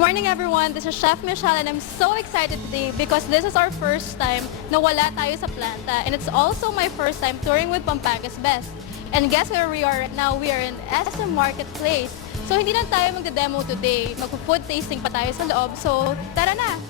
morning everyone, this is Chef Michelle and I'm so excited today because this is our first time na wala tayo sa planta and it's also my first time touring with Pampanga's Best. And guess where we are right now? We are in SM Marketplace. So hindi na tayo magde-demo today, mag-food tasting pa tayo sa loob. So tara na!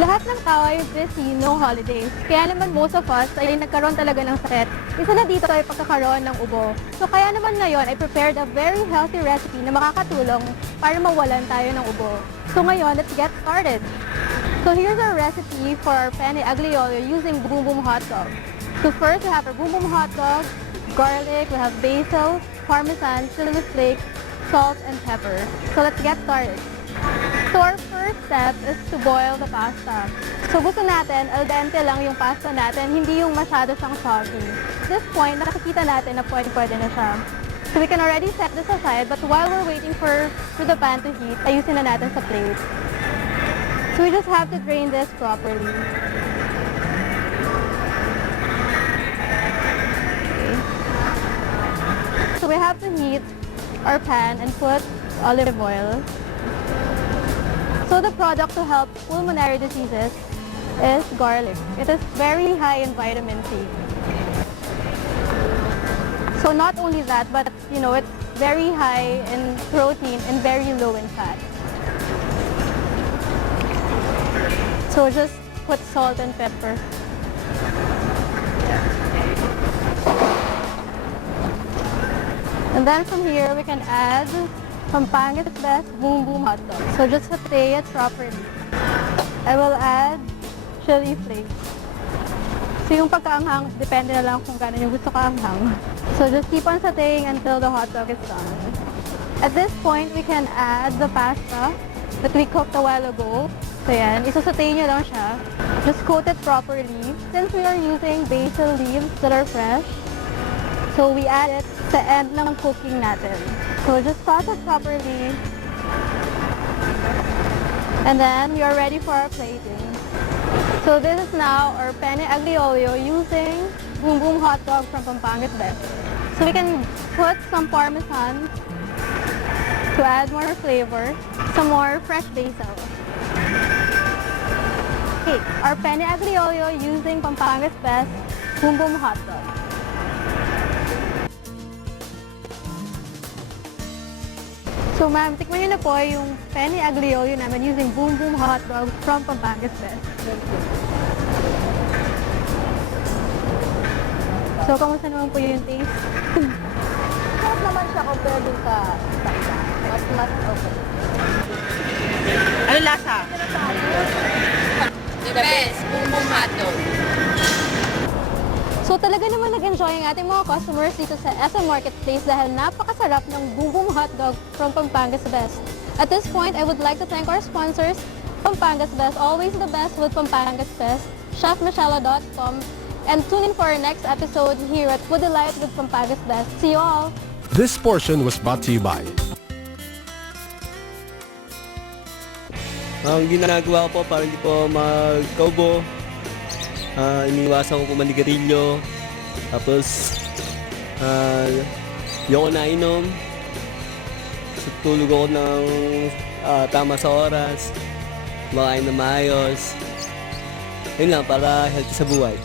Lahat ng tao ay busy noong holidays. Kaya naman most of us ay nagkaroon talaga ng sakit. Isa na dito ay pagkakaroon ng ubo. So kaya naman ngayon I prepared a very healthy recipe na makakatulong para mawalan tayo ng ubo. So ngayon, let's get started. So here's our recipe for our penne aglio olio using Boom Boom hot dog. So first we have our Boom Boom hot dog, garlic, we have basil, parmesan, chili flakes, salt, and pepper. So let's get started. So our first step is to boil the pasta. So gusto natin, al dente lang yung pasta natin, hindi yung masyado siyang soggy. At this point, nakikita natin na pwede na siya. So we can already set this aside, but while we're waiting for the pan to heat, ayusin na natin sa plate. So we just have to drain this properly. Okay. So we have to heat our pan and put olive oil. So the product to help pulmonary diseases is garlic. It is very high in vitamin C. So not only that, but it's very high in protein and very low in fat. So just put salt and pepper. And then from here we can add Pampanga's Best Boom Boom hot dog. So just saute it properly. I will add chili flakes. So yung pagkaanghang, depende na lang kung gano'n yung gusto kaanghang. So just keep on sauteing until the hot dog is done. At this point, we can add the pasta that we cooked a while ago. So yan, isasaute nyo lang siya. Just coat it properly. Since we are using basil leaves that are fresh, so we add it sa end ng cooking natin. So just toss it properly. And then we are ready for our plating. So this is now our penne aglio olio using Boom Boom hot dog from Pampanga's Best. So we can put some parmesan to add more flavor, some more fresh basil. Okay, our penne aglio olio using Pampanga's Best Boom Boom hot dog. So ma'am, tikman niyo na po yung penne aglio olio namin using Boom Boom hot dog from Pampanga's Best. Thank you. So, kamusta naman po yung taste? Sarap naman siya compared dun sa iba. Mas okay. Ano lasa? The best, Boom Boom hot dog. So talaga naman nag-enjoy ang ating mga customers dito sa SM Marketplace dahil napakasarap ng Boom Boom hot dog from Pampanga's Best. At this point, I would like to thank our sponsors, Pampanga's Best, always the best with Pampanga's Best, chefmichela.com, and tune in for our next episode here at Food Delight with Pampanga's Best. See you all! This portion was brought to you by Ang ginagawa ko po para hindi po magkaubo, iniwasan ko po manigarilyo, tapos di ako nainom, tulog ako ng tama sa oras, makain na maayos, yun lang para healthy sa buhay.